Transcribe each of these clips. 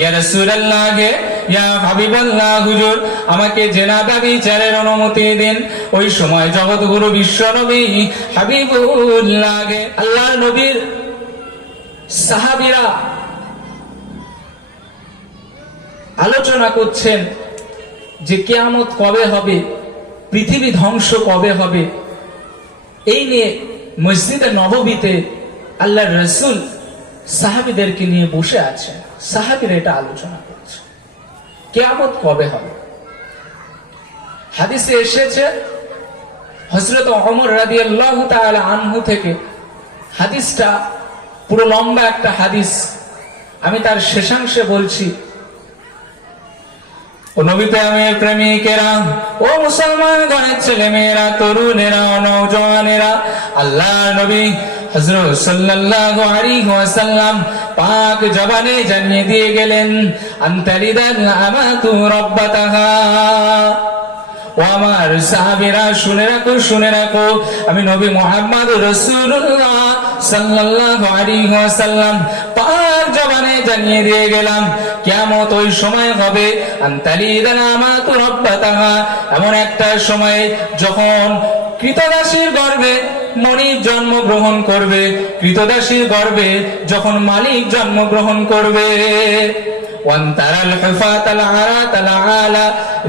ইয়া রাসূলুল্লাহ, ইয়া হাবিবাল্লাহ, হুজুর আমাকে জেনা ব্যভিচারের অনুমতি দিন। ওই সময় জগৎগুরু বিশ্ব নবী হাবিবুল্লাহ আল্লাহর নবীর সাহাবীরা আলোচনা করছেন যে কিয়ামত কবে হবে, পৃথিবী ধ্বংস কবে হবে। এই নিয়ে মসজিদে নববীতে আল্লাহর রাসূল সাহাবীদেরকে নিয়ে বসে আছেন। সাহাবীরা এটা আলোচনা করছে কিয়ামত কবে হবে। হাদিসে এসেছে হযরত ওমর রাদিয়াল্লাহু তাআলা আনহু থেকে। হাদিসটা পুরো লম্বা একটা হাদিস, আমি তার শেষাংশে বলছি। ও নবী প্রেমের প্রেমিকেরা, ও মুসলমান গণের ছেলে মেয়েরা, তরুণেরা, নওজওয়ানেরা, আল্লাহর নবী হযরত সাল্লাল্লাহু আলাইহি ওয়াসাল্লাম পাক জবানে জানিয়ে দিয়ে গেলেন, আনতালিদাল আমাতু রাব্বাতাহা। ও আমার সাহাবীরা শুনে রাখো, শুনে রাখো, আমি নবী মুহাম্মদ রাসূলুল্লাহ সাল্লাল্লাহু আলাইহি ওয়াসাল্লাম পাক জবানে জানিয়ে দিয়ে গেলাম কিয়ামত ওই সময় হবে, আনতালিদাল আমাতু রাব্বাতাহা, এমন একটা সময় যখন কৃতদাসীর গর্ভে মনিব জন্মগ্রহণ করবে, কৃতদাসীর গর্ভে যখন মালিক জন্মগ্রহণ করবে। ওয়ান্তারাল হুফাতাল আরাতাল আলা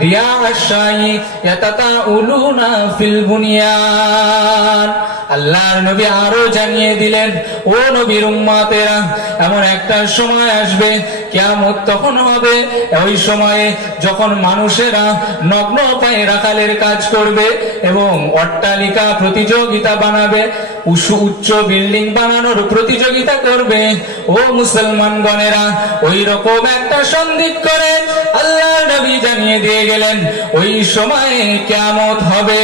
রিয়া'আশ শাই ইয়াতাতাউলুনা ফিল বুনিয়ান। আল্লাহর নবী আরো জানিয়ে দিলেন, ও নবীর উম্মতেরা, এমন একটা সময় আসবে কিয়ামত তখন হবে ওই সময়ে যখন মানুষেরা নগ্ন পায়ে রাখালের কাজ করবে এবং অট্টালিকা প্রতিযোগিতা বানাবে, উচ্চ বিল্ডিং বানানোর প্রতিযোগিতা করবে। ও মুসলমানগণেরা, ওই রকম একটা সন্ধিক করে আল্লাহর নবী জানিয়ে দিয়ে গেলেন ওই সময়ে কিয়ামত হবে।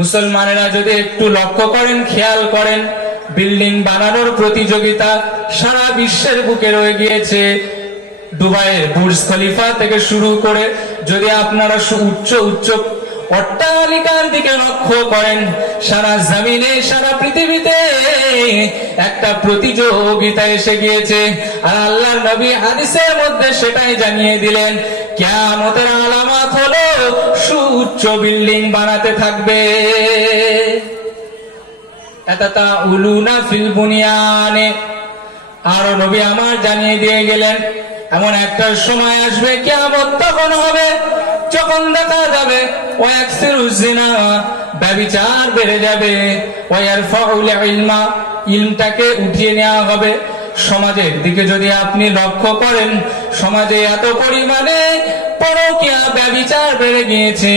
মুসলমানেরা যদি একটু লক্ষ্য করেন, খেয়াল করেন, বিল্ডিং বানানোর প্রতিযোগিতা সারা বিশ্বের বুকে রয়ে গিয়েছে। দুবাইয়ের বুর্জ খলিফা থেকে শুরু করে যদি আপনারা উচ্চ উচ্চ অট্টালিকার দিকে লক্ষ্য করেন, সারা জমিনে, সারা পৃথিবীতে একটা প্রতিযোগিতা এসে গিয়েছে। আর আল্লাহর নবী হাদিসের মধ্যে সেটাই জানিয়ে দিলেন, কিয়ামতের আলামত হলো সুউচ্চ বিল্ডিং বানাতে থাকবে। ইয়াতাতাউলুনা ফিল বুনিয়ানে। আর নবী আমার জানিয়ে দিয়ে গেলেন এমন একটা সময় আসবে কিয়ামত তখন হবে যখন দেখা যাবে ওয়ায়াকসিরুজ জিনা, ব্যভিচার বেড়ে যাবে, ওয়ায়ারফাউল ইলমা, ইলমটাকে উঠিয়ে নেওয়া হবে। সমাজের দিকে যদি আপনি লক্ষ্য করেন, সমাজে এত পরিমাণে পরকীয়া ব্যভিচার বেড়ে গিয়েছে,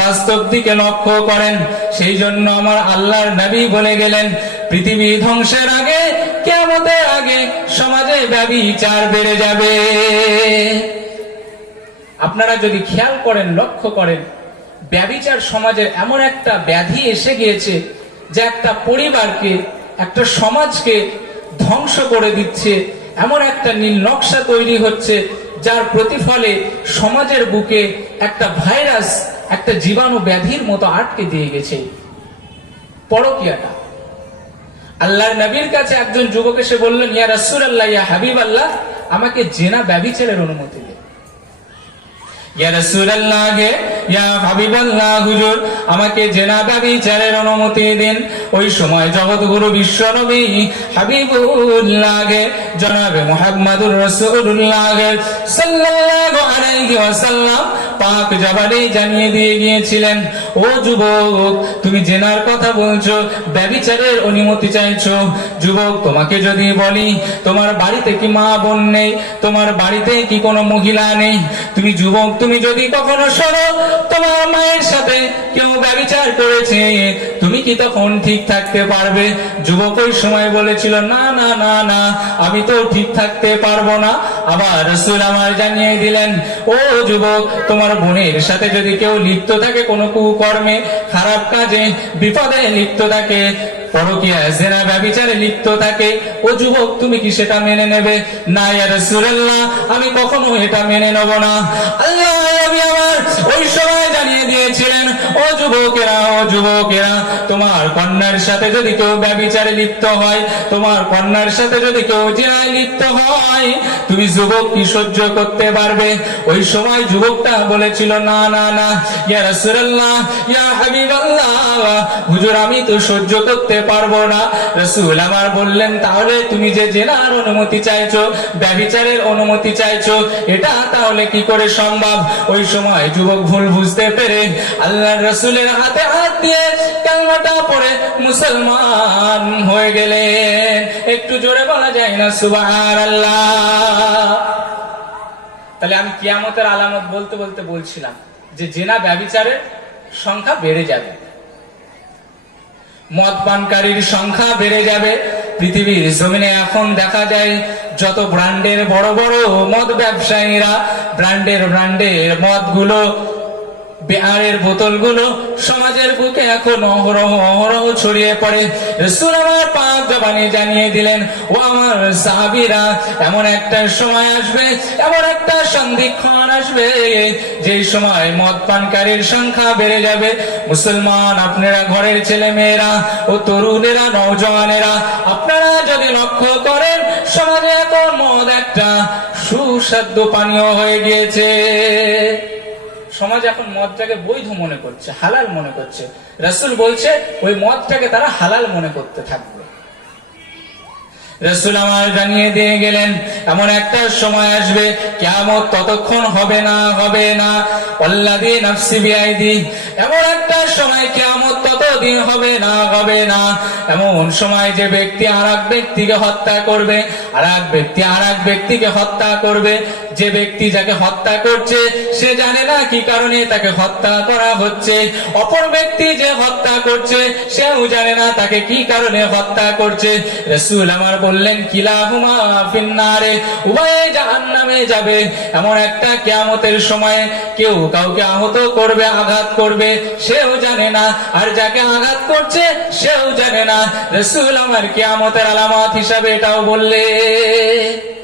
বাস্তব দিকে লক্ষ্য করেন। সেই জন্য আমার আল্লাহর নবী বলে গেলেন, পৃথিবী ধ্বংসের আগে, কিয়ামতের আগে সমাজে ব্যভিচার বেড়ে যাবে। আপনারা যদি খেয়াল করেন, লক্ষ্য করেন, ব্যভিচার সমাজের এমন একটা ব্যাধি এসে গিয়েছে যে একটা পরিবারকে, একটা সমাজকে ধ্বংস করে দিচ্ছে। এমন একটা নীল নকশা তৈরি হচ্ছে যার প্রতিফলে সমাজের বুকে একটা ভাইরাস, একটা জীবাণু ব্যাধির মতো আটকে দিয়ে গেছে পরকীয়াটা। আল্লাহর নবীর কাছে একজন যুবক এসে বললেন, ইয়া রাসূলুল্লাহ, ইয়া হাবিবাল্লাহ, আমাকে জেনা ব্যভিচারের অনুমতি দিন। ইয়া রাসূলুল্লাহ, ইয়া হাবিবাল্লাহ, হুজুর আমাকে জেনা ব্যভিচারের অনুমতি দিন। ওই সময় জগৎগুরু বিশ্ব নবী হাবিবুল্লাহ জনাবে মুহাম্মদুর রাসূলুল্লাহ সাল্লাল্লাহু আলাইহি ওয়াসাল্লাম পাক জবানে জানিয়ে দিয়ে গিয়েছিলেন, ও যুবক, তুমি জেনার কথা বলছো, ব্যভিচারের অনুমতি চাইছো। যুবক, তোমাকে যদি বলি তোমার বাড়িতে কি মা বোন নেই, তোমার বাড়িতে কি কোনো মহিলা নেই, তুমি যুবক, তুমি যদি কখনো শোনো তোমার মায়ের সাথে কেউ ব্যভিচার করেছে, তুমি কি তখন ঠিক থাকতে পারবে? যুবক ওই সময় বলেছিল, না না না না, আমি তো ঠিক থাকতে পারবো না। আবার রাসূল আমার জানিয়ে দিলেন, ও যুবক, তোমার বোনের সাথে যদি কেউ লিপ্ত থাকে কোনো কুকর্মে, খারাপ কাজে, বিপদে লিপ্ত থাকে, পরকীয়া জিনা ব্যভিচারে লিপ্ত থাকে, ও যুবক তুমি কি সেটা মেনে নেবে? না ইয়া রাসূলুল্লাহ, আমি কখনো এটা মেনে নেব না। আল্লাহ নবী আমার ওই সময় জানিয়ে দিয়েছিলেন, ও যুবকেরা, ও যুবকেরা, তোমার কন্যার সাথে যদি কেউ ব্যভিচারে লিপ্ত হয়, তোমার কন্যার সাথে যদি কেউ জিনায় লিপ্ত হয়, তুমি যুবক কি সহ্য করতে পারবে? ওই সময় যুবকটা বলেছিল, না না না ইয়া রাসূলুল্লাহ, ইয়া হাবিবাল্লাহ, হুজুর আমি তো সহ্য করতে পারবো না। রাসূল আমার বললেন, তাহলে তুমি যে জিনার অনুমতি চাইছো, ব্যভিচারের অনুমতি চাইছো, এটা তাহলে কি করে সম্ভব? ওই সময় যুবক ভুল বুঝতে পেরে আল্লাহর রাসূলের হাতে হাত দিয়ে কালেমাটা পড়ে মুসলমান হয়ে গেলেন। একটু জোরে বলা যায় না সুবহানাল্লাহ? তাহলে আমি কিয়ামতের আলামত বলতে বলতে বলছিলাম যে জিনা ব্যভিচারের সংখ্যা বেড়ে যাবে, মদ পানকারীর সংখ্যা বেড়ে যাবে। পৃথিবীর জমিনে এখন দেখা যায় যত ব্র্যান্ডের বড় বড় মদ ব্যবসায়ীরা ব্র্যান্ডের মদগুলো, বিয়ারের বোতলগুলো সমাজের বুকে এখন অহরহ ছড়িয়ে পড়ে। রাসূল আমার পাক জবানে জানিয়ে দিলেন, ও আমার সাহাবীরা, এমন একটা সময় আসবে, এমন একটা সন্ধিক্ষণ আসবে, যেই সময় মদ পানকারীর সংখ্যা বেড়ে যাবে। মুসলমান আপনারা, ঘরের ছেলে মেয়েরা ও তরুণেরা, নওজওয়ানেরা, আপনারা যদি লক্ষ্য করেন, সমাজে এখন মদ একটা সুস্বাদু পানীয় হয়ে গিয়েছে। সমাজ এখন মদটাকে বৈধ মনে করছে, হালাল মনে করছে। রাসূল বলছে ওই মদটাকে তারা হালাল মনে করতে থাকবে। রাসূল আমার জানিয়ে দিয়ে গেলেন, এমন একটা সময় আসবে কিয়ামত ততক্ষণ হবে না আল্লাযী নাফসি বিয়াইদি, এমন একটা সময় কিয়ামত ততদিন হবে না এমন সময় যে ব্যক্তি আরেক ব্যক্তিকে হত্যা করবে, আরেক ব্যক্তি আরেক ব্যক্তিকে হত্যা করবে। যে ব্যক্তি যাকে হত্যা করছে সে জানে না কি কারণে তাকে হত্যা করা হচ্ছে, অপর ব্যক্তি যে হত্যা করছে সেও জানে না তাকে কি কারণে হত্যা করছে। রাসূল আমার বললেন, কিলাহুমা ফিন্নারে, উভয়ে জাহান্নামে যাবে। এমন একটা কিয়ামতের সময় কেউ কাউকে আহত করবে, আঘাত করবে, সেও জানে না, আর যাকে আঘাত করছে সেও জানে না। রাসূল আমার কিয়ামতের আলামত হিসাবে এটাও বললেন।